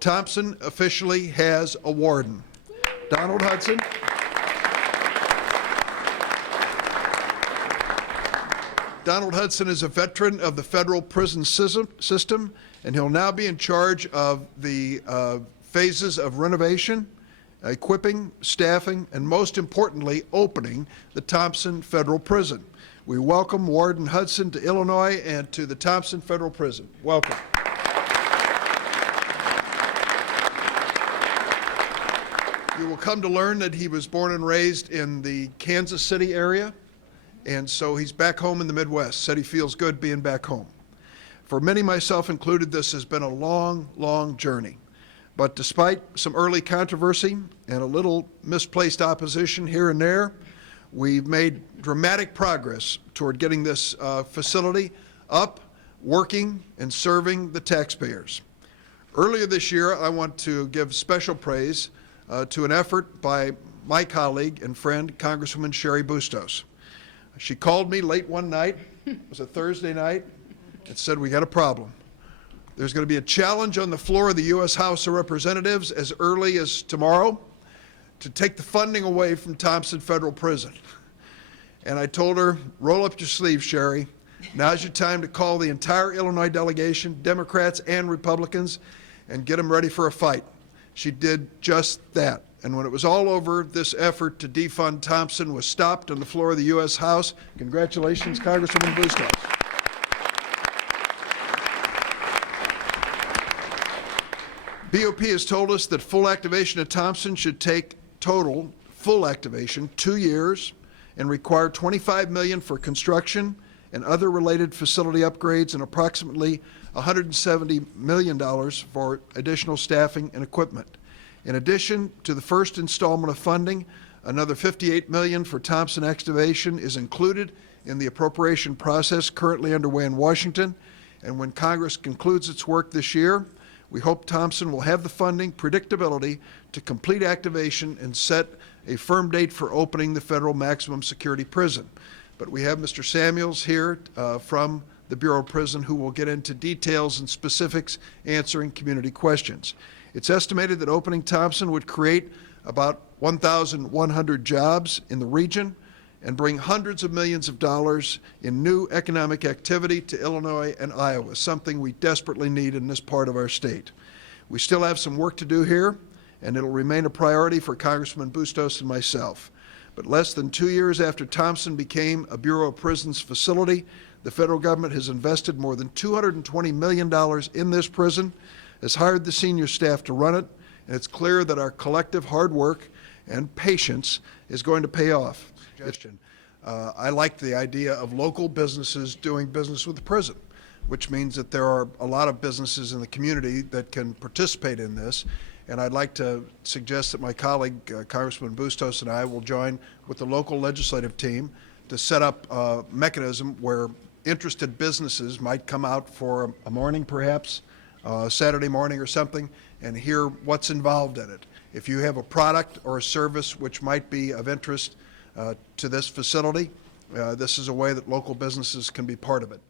Thomson officially has a warden. Donald Hudson. Donald Hudson is a veteran of the federal prison system, and he'll now be in charge of the phases of renovation, equipping, staffing, and most importantly, opening the Thomson Federal Prison. We welcome Warden Hudson to Illinois and to the Thomson Federal Prison. Welcome. You will come to learn that he was born and raised in the Kansas City area, and so he's back home in the Midwest. Said he feels good being back home. For many, myself included, this has been a long, long journey. But despite some early controversy and a little misplaced opposition here and there, we've made dramatic progress toward getting this facility up, working, and serving the taxpayers. Earlier this year, I want to give special praise to an effort by my colleague and friend, Congresswoman Cheri Bustos. She called me late one night, it was a Thursday night, and said, "We got a problem. There's going to be a challenge on the floor of the U.S. House of Representatives as early as tomorrow to take the funding away from Thomson Federal Prison." And I told her, "Roll up your sleeves, Cheri. Now's your time to call the entire Illinois delegation, Democrats and Republicans, and get them ready for a fight." She did just that. And when it was all over, this effort to defund Thomson was stopped on the floor of the U.S. House. Congratulations, Congresswoman Bustos. BOP has told us that full activation at Thomson should take total, full activation, 2 years and require $25 million for construction and other related facility upgrades and approximately $170 million for additional staffing and equipment. In addition to the first installment of funding, another $58 million for Thomson activation is included in the appropriation process currently underway in Washington. And when Congress concludes its work this year, we hope Thomson will have the funding predictability to complete activation and set a firm date for opening the federal maximum security prison. But we have Mr. Samuels here from the Bureau of Prison who will get into details and specifics answering community questions. It's estimated that opening Thomson would create about 1,100 jobs in the region and bring hundreds of millions of dollars in new economic activity to Illinois and Iowa, something we desperately need in this part of our state. We still have some work to do here, and it'll remain a priority for Congressman Bustos and myself. But less than 2 years after Thomson became a Bureau of Prisons facility, the federal government has invested more than $220 million in this prison, has hired the senior staff to run it, and it's clear that our collective hard work and patience is going to pay off. I like the idea of local businesses doing business with the prison, which means that there are a lot of businesses in the community that can participate in this. And I'd like to suggest that my colleague, Congressman Bustos, and I will join with the local legislative team to set up a mechanism where interested businesses might come out for a morning, perhaps, Saturday morning or something, and hear what's involved in it. If you have a product or a service which might be of interest to this facility, this is a way that local businesses can be part of it.